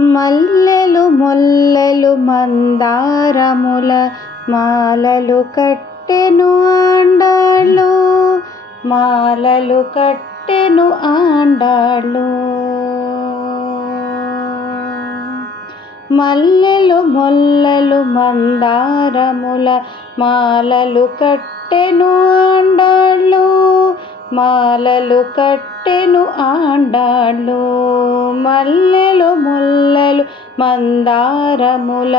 మల్లెలు మొల్లెలు మందారముల మాలలు కట్టెను ఆండాళ్ళు, మాలలు కట్టెను ఆండాళ్ళు. మల్లెలు మొల్లెలు మందారముల మాలలు కట్టెను ఆండాళ్ళు, మాలలు కట్టెను ఆండాళ్ళు. మల్లెలు మొల్లెలు మందారముల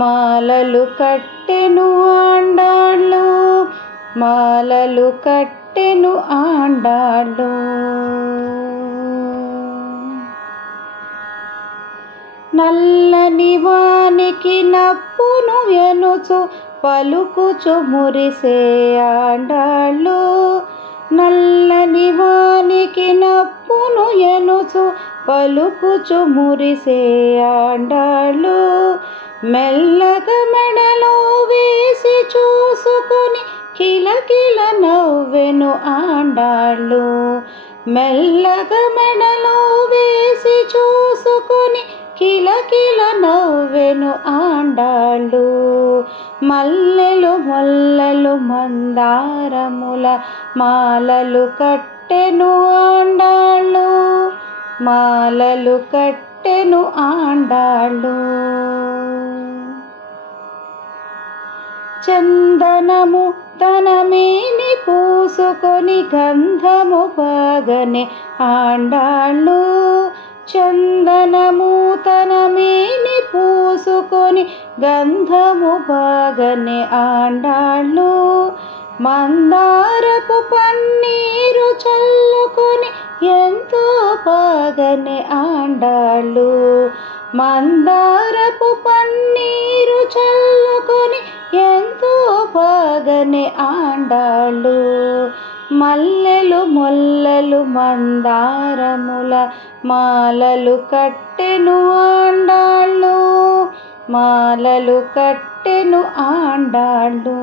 మాలలు కట్టెను ఆండాళ్ళు, మాలలు కట్టెను ఆండాళ్ళు. నల్లని వానికి నప్పును ఎనుచు పలుకుచు మురిసే ఆండాళ్ళు, నల్లని వానికి నప్పును ఎనుచు పలుకుచు మురిసే ఆండాళ్ళు. మెల్లగా మెడలో వేసి చూసుకొని కిలకిల నవ్వెను ఆండాళ్ళు, మెల్లగా మెడలో వేసి చూసుకొని కిలకిల నవ్వెను ఆండాళ్ళు. మల్లెలు మొల్లెలు మందారముల మాలలు కట్టెను ఆండాళ్ళు, మాలలు కట్టెను ఆండాళ్ళు. చందనము తన మేని పూసుకొని గంధము బాగనే ఆండాళ్ళు, చందనము తన మేని పూసుకొని గంధము బాగనే ఆండాళ్ళు. మందారపు పన్నీరు చల్లుకొని ఎంతో బాగనే ఆండాళ్ళు, మందారపు పన్నీరు చల్లుకొని ఎంతో బాగనే ఆండాళ్ళు. మల్లెలు మొల్లెలు మందారముల మాలలు కట్టెను ఆండాళ్ళు, మాలలు కట్టెను ఆండాళ్ళు.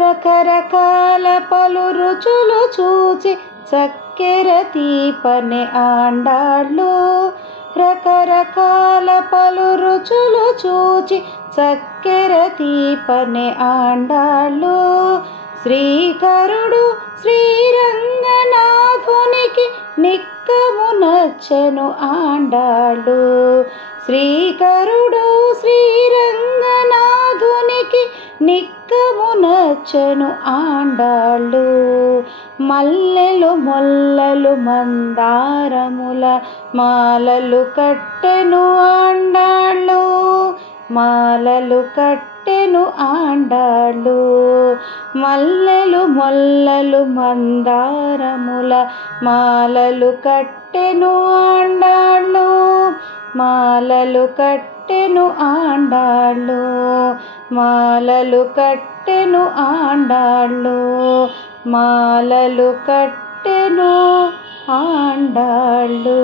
రకరకాల పలు రుచులు చూచి చక్కెర తీపనే ఆండాళ్ళు, రకరకాల పలు రుచులు చూచి చక్కెర తీపనే ఆండాళ్ళు. శ్రీకరుడు శ్రీరంగనాథునికి నిక్కము నచ్చెను ఆండాళ్ళు, శ్రీకరుడు శ్రీరంగనాథునికి నిక్కము నచ్చెను ఆండాళ్ళు. మల్లెలు మొల్లెలు మందారముల మాలలు కట్టెను ఆండాళ్ళు, మాలలు కట్టెను ఆండాళ్ళు. మల్లెలు మొల్లెలు మందారముల మాలలు కట్టెను ఆండాళ్ళు, మాలలు కట్టెను ఆండాళ్ళు, మాలలు కట్టెను ఆండాళ్ళు, మాలలు కట్టెను ఆండాళ్ళు.